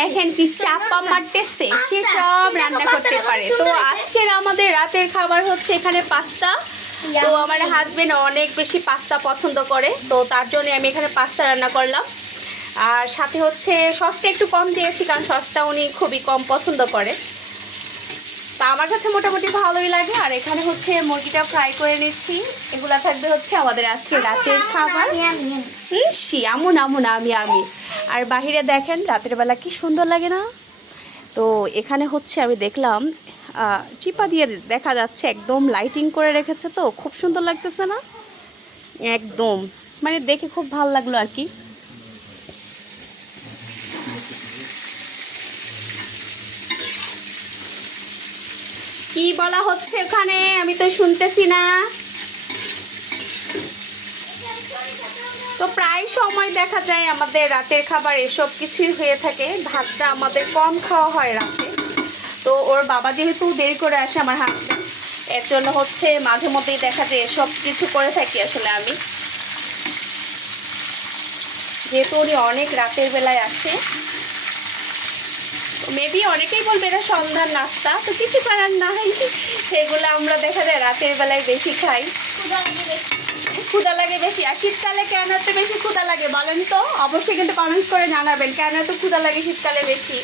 দেখেন কি চাপা মারতেছে, সে সব রান্না করতে পারে। তো আজকের আমাদের রাতের খাবার হচ্ছে এখানে পাস্তা। তো আমার হাজবেন্ড অনেক বেশি পাস্তা পছন্দ করে, তো তার জন্য আমি এখানে পাস্তা রান্না করলাম। আর সাথে হচ্ছে সসটা একটু কম দিয়েছি, কারণ সসটা উনি খুবই কম পছন্দ করে। তা আমার কাছে মোটামুটি ভালোই লাগে। আর এখানে হচ্ছে মুরগিটা ফ্রাই করে নিচ্ছি। এগুলা থাকবে হচ্ছে আমাদের আজকে রাতের খাবার। আমুন আমুন আমি। আর বাহিরে দেখেন রাতের বেলা কি সুন্দর লাগে না? তো এখানে হচ্ছে আমি দেখলাম চিপা দিয়ে দেখা যাচ্ছে, একদম লাইটিং করে রেখেছে, তো খুব সুন্দর লাগতেছে না? একদম মানে দেখে খুব ভালো লাগলো আর কি। কি বলা হচ্ছে ওখানে, আমি তো শুনতেছি না। তো প্রায় সময় দেখা যায় আমাদের রাতের খাবার এসব কিছুই হয়ে থাকে। ভাতটা আমাদের কম খাওয়া হয় রাতে। তো ওর বাবা যেহেতু দেরি করে আসে আমার হাজবেন্ড, এর জন্য হচ্ছে মাঝে মধ্যেই দেখা যায় এসব কিছু করে থাকি আসলে আমি, যেহেতু উনি অনেক রাতের বেলায় আসে। মেবি অনেকেই বলবে এটা সন্ধ্যার নাস্তা, তো কিছু করার নাই, সেগুলো আমরা দেখা যায় রাতের বেলায় বেশি খাই। ক্ষুধা লাগে বেশি। আর শীতকালে কেন এত বেশি ক্ষুধা লাগে বলেন তো? অবশ্যই কিন্তু কমেন্টস করে জানাবেন কেন এত ক্ষুধা লাগে শীতকালে বেশি।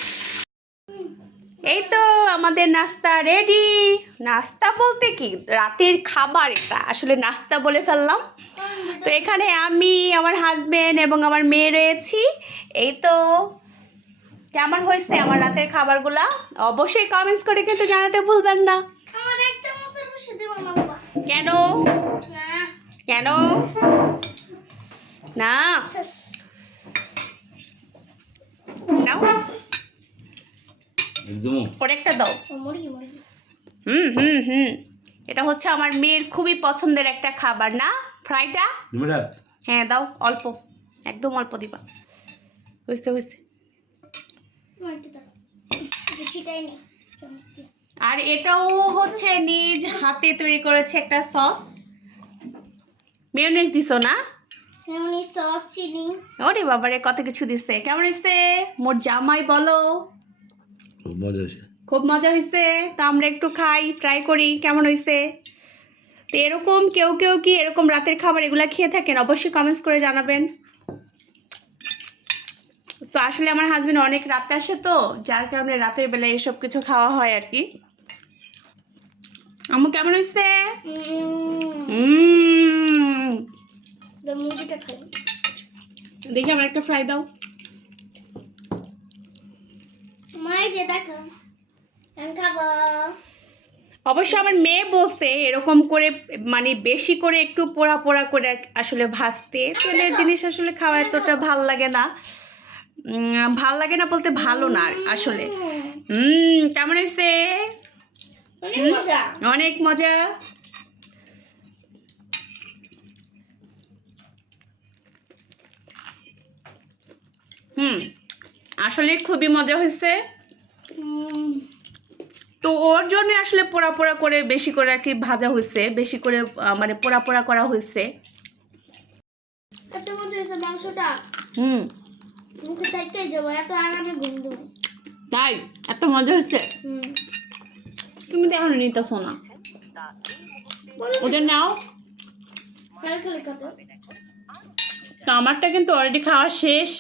এই তো আমাদের নাস্তা রেডি। নাস্তা বলতে কি, রাতের খাবার, এটা আসলে নাস্তা বলে ফেললাম। তো এখানে আমি, আমার হাজবেন্ড এবং আমার মেয়ে রয়েছি। এই তো কেমন হয়েছে আমার রাতের খাবারগুলা অবশ্যই কমেন্টস করে কিন্তু জানাতে ভুলবেন না। কেন কেন না নাও, পরেরটা দাও। এটা হচ্ছে আমার মেয়ের খুবই পছন্দের একটা খাবার না, ফ্রাইটা। হ্যাঁ দাও, অল্প, একদম অল্প দিবা। বুঝতে বুঝতে। আর এটাও হচ্ছে নিজ হাতে তৈরি করেছে একটা সস। মেয়োনিজ দিছো না? মেয়োনিজ, সস, চিনি, ওরে বাবারে কত কিছু দিছে। কেমন হয়েছে মোর জামাই বলো? খুব মজা হয়েছে, খুব মজা হয়েছে। তো আমরা একটু খাই, ট্রাই করি কেমন হয়েছে। তো এরকম কেউ কেউ কি এরকম রাতের খাবার এগুলা খেয়ে থাকেন? অবশ্যই কমেন্টস করে জানাবেন। তো আসলে আমার হাজবেন্ড অনেক রাতে আসে, তো যার কারণে রাতের বেলায় এসব কিছু খাওয়া হয় আর কি। আম্মু কেমন হয়েছে? দেখি আমার একটা ফ্রাই দাও। অবশ্য আমার মেয়ে বলছে এরকম করে, মানে বেশি করে একটু পোড়া পোড়া করে আসলে ভাজতে। তেলের জিনিস আসলে খাওয়া এতটা ভাল লাগে না। ভাল লাগে না বলতে ভালো না আসলে। কেমন হয়েছে? অনেক মজা। আসলে খুবই মজা হয়েছে। তো ওর জন্য আসলে পোড়া পোড়া করে বেশি করে আর কি ভাজা হয়েছে, বেশি করে মানে পোড়া পোড়া করা হয়েছে। তাই এত মজা হয়েছে? তুমি তো এখন নিতেছো না, ওটা নাও। তো আমারটা কিন্তু অলরেডি খাওয়া শেষ।